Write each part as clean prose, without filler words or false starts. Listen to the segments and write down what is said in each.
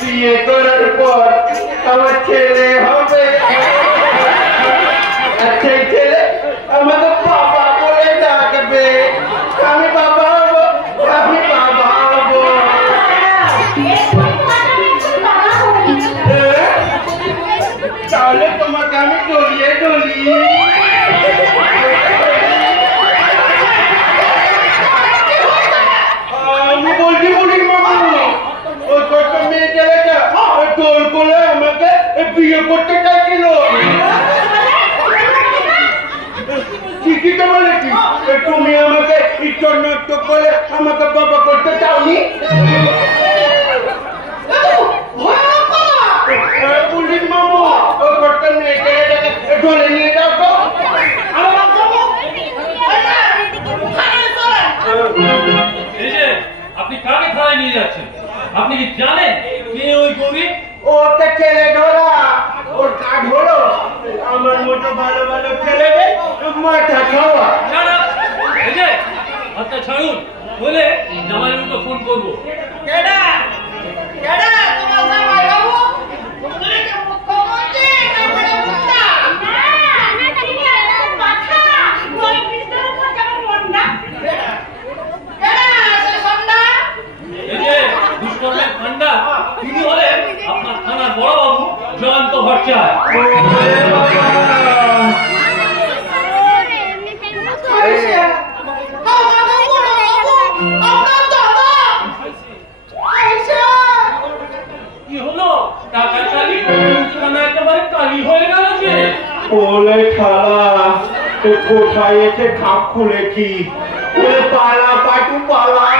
বিয়ে করার পর আমার ছেলে হবে, আর সেই ছেলে আমাকে বাবা বলে ডাকবে। আমি বাবা হবো, আমি বাবা হবো। তাহলে তোমাকে আমি ডলিয়ে ডলিয়ে আমি বলছি বলি মামা, ওই ছোট্ট মেয়ে ছেলেটা তোর কোলে আমাকে বিয়ে করতে চাইছিল। ঠিকই তো বলেছি, তুমি আমাকে ইচ্ছর নষ্ট করে আমাকে বাবা করতে চাওনি। পুলিশ মামু, ওই ছোট্ট মেয়ে ছেলেটাকে ধরে নিয়ে যাও তো। আপনি কাকে থানায় নিয়ে যাচ্ছেন? আপনি কি জানেন কে ওই গরিব? ওটা ছেলে ধরা, ওর কাজ হলো আমার মতো ভালো ভালো ছেলেদের মাথা খাওয়া। হাতটা ছাড়ুন, বলে জামাইয়ের মতো ফোন করবো। তিনি হলেন আপনার থানার বড় বাবু জয়ন্ত ভট্টাচার্য। কি হলো? টাকার কালি থানা একেবারে কালি হয়ে গেল যে। ওলে শালা, কোথায় এসে খাপ খুলেছি? ওলে পালা পাটু পালা,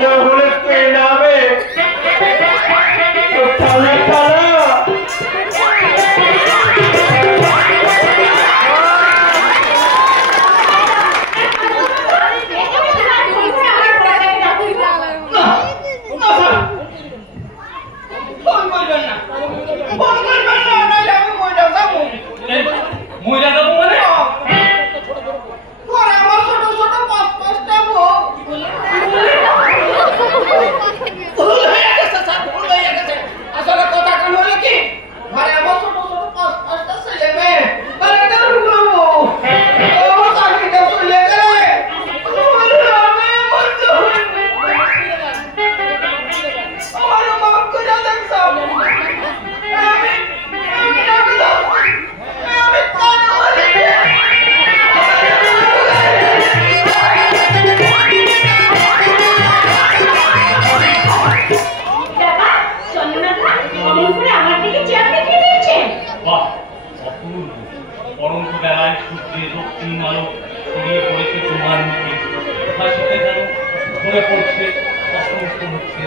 না হলে পেলাবে। থানা থানা মহিলা দেবো মানে আসলে কথা কেন হলো কি, ঘরে আমার ছোট ছোট 5-5টা ছেলে মেয়ে, আর একটা রুগলামো আমার চাকরিটা চলে গেলে আমার মাফ করে দেখছাম। পরন্ত বেলায় সূর্যে দক্ষিণ আলো ছড়িয়ে পড়েছে তোমার মুখে, হাসিতে যেন ধরে পড়ছে অসংখ্য হচ্ছে।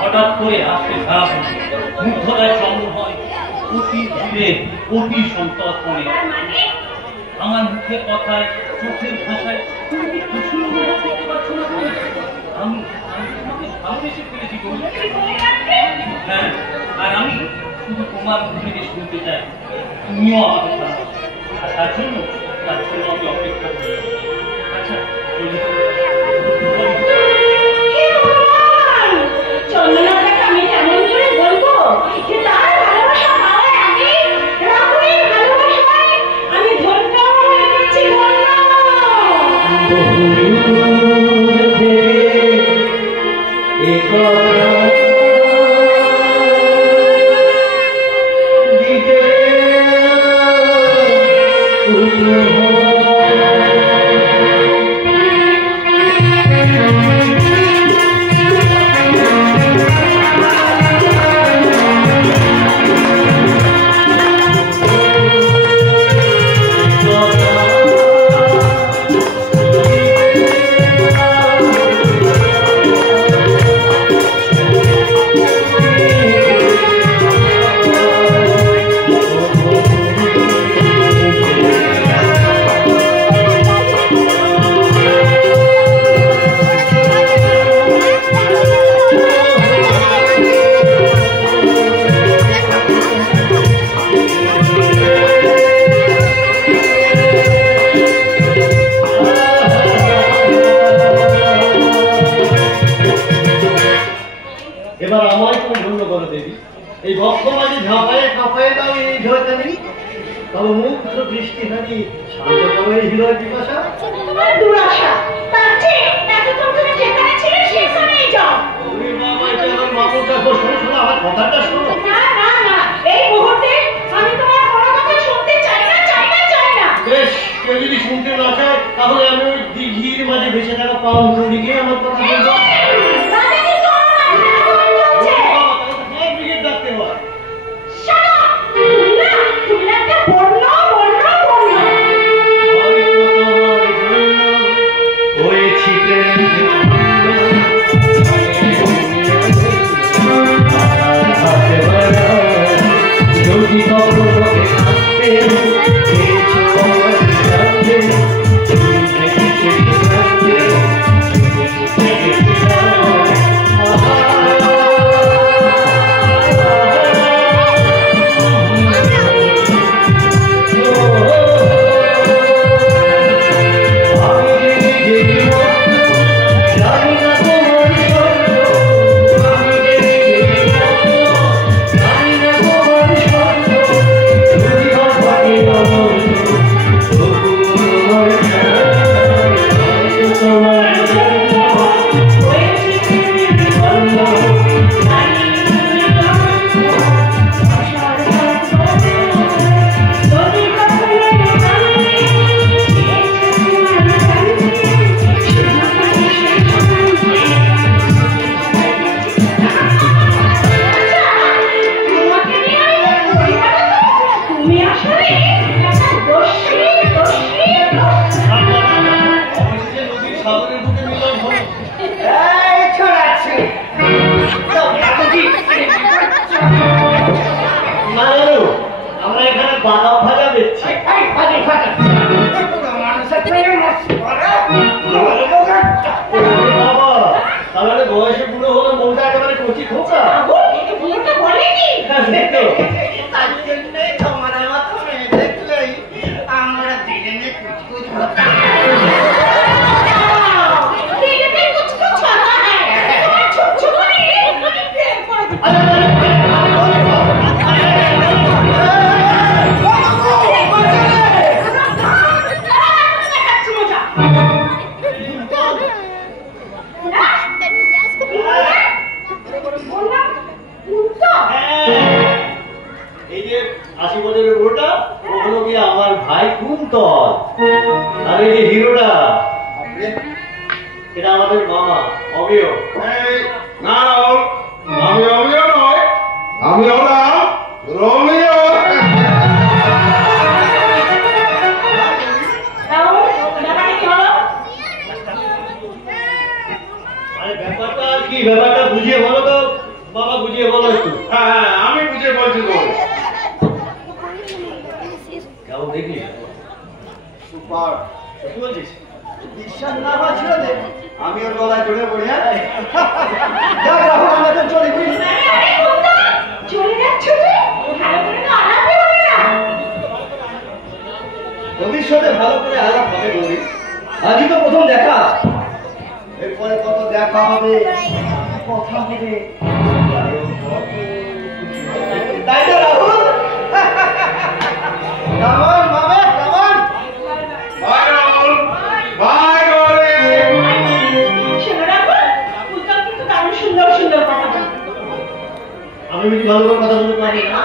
হঠাৎ করে আসে ভাব, মুগ্ধতায় জন্ম হয় অতি ধীরে, অতি সন্তর্পণে। আমার মুখের কথায়, চোখের ভাষায় তুমি কি খুশি অনুভব করতে পারছো না? আমি ভালোবেসে ফেলেছি গো। হ্যাঁ, আর আমি শুধু তোমার মুখ থেকে শুনতে চাই তুমিও আমাকে ভালোবাসো, আর তার জন্য আমি অপেক্ষা করি। আচ্ছা চন্দনাটাকে আমি কেমন করে বলবো যে তার ভালোবাসা পাওয়ার আগে রাহুলের ভালোবাসায় আমি ধন্য হয়ে গেছি। তবে মুগ্ধ দৃষ্টিহারি শান্তভাবে হৃদয় পিপাসা তোমার দুরাশা তার চেয়ে এতক্ষণ তুমি যেখানে ছিলে সেখানেই যাও। আমার কথাটা শোনো। না না না, এই মুহূর্তে আমি তোমার কোনো কথা শুনতে চাই না চাই না চাই না। বেশ, কেউ যদি শুনতে না চায় তাহলে আমি ওই দিঘির মাঝে ভেসে থাকা পাউন্ড গিয়ে আমার কথা বলবো। তাতে কিন্তু আমার মাথায় আগুন জ্বলছে। ডাকতে হয় তুমি না একটা বন্য বন্য বন্য। হয়েছি যদি তপরকে থাকতে আমরা এখানে বাদাম ভাজা বেচছি। তাহলে বয়সে বুড়ো হলে মনটা একেবারে কচি খোকা। তার জন্যই তোমার মতো মেয়ে দেখলেই আমরা দিনে কুচকুচ হতাম। এই যে 80 বছরের বুড়োটা ও হলো কি আমার ভাই কুন্তল, আর এই যে হিরোটা এটা আমাদের মামা অমিয়। না আমি অমিয় নয়, আমি হলাম রোমিও। আরে ব্যাপারটা কি, ব্যাপারটা বুঝিয়ে বলো তো বাবা, বুঝিয়ে বলো একটু। হ্যাঁ আমি বুঝে বলছি তো। কেমন দেখলি? সুপার। কি বলছিস? বিশ্বাস না হচ্ছিল যে আমি ওর গলায় জড়ে পড়ি। হ্যাঁ যাক রাহুল, আমরা তো চলি বুঝলি। চলে যাচ্ছ যে ভালো করে তো আলাপই হবে না। ভবিষ্যতে ভালো করে আলাপ হবে গৌরী, আজই তো প্রথম দেখা, এরপরে কত দেখা হবে, কথা হবে, তাই তো রাহুল? কামন মামা come on. Bye Rahul, bye Gauri. শোনো রাহুল, উত্তম কিন্তু দারুণ সুন্দর সুন্দর কথা বলে। আমি যদি ভালো করে কথা বলতে পারি না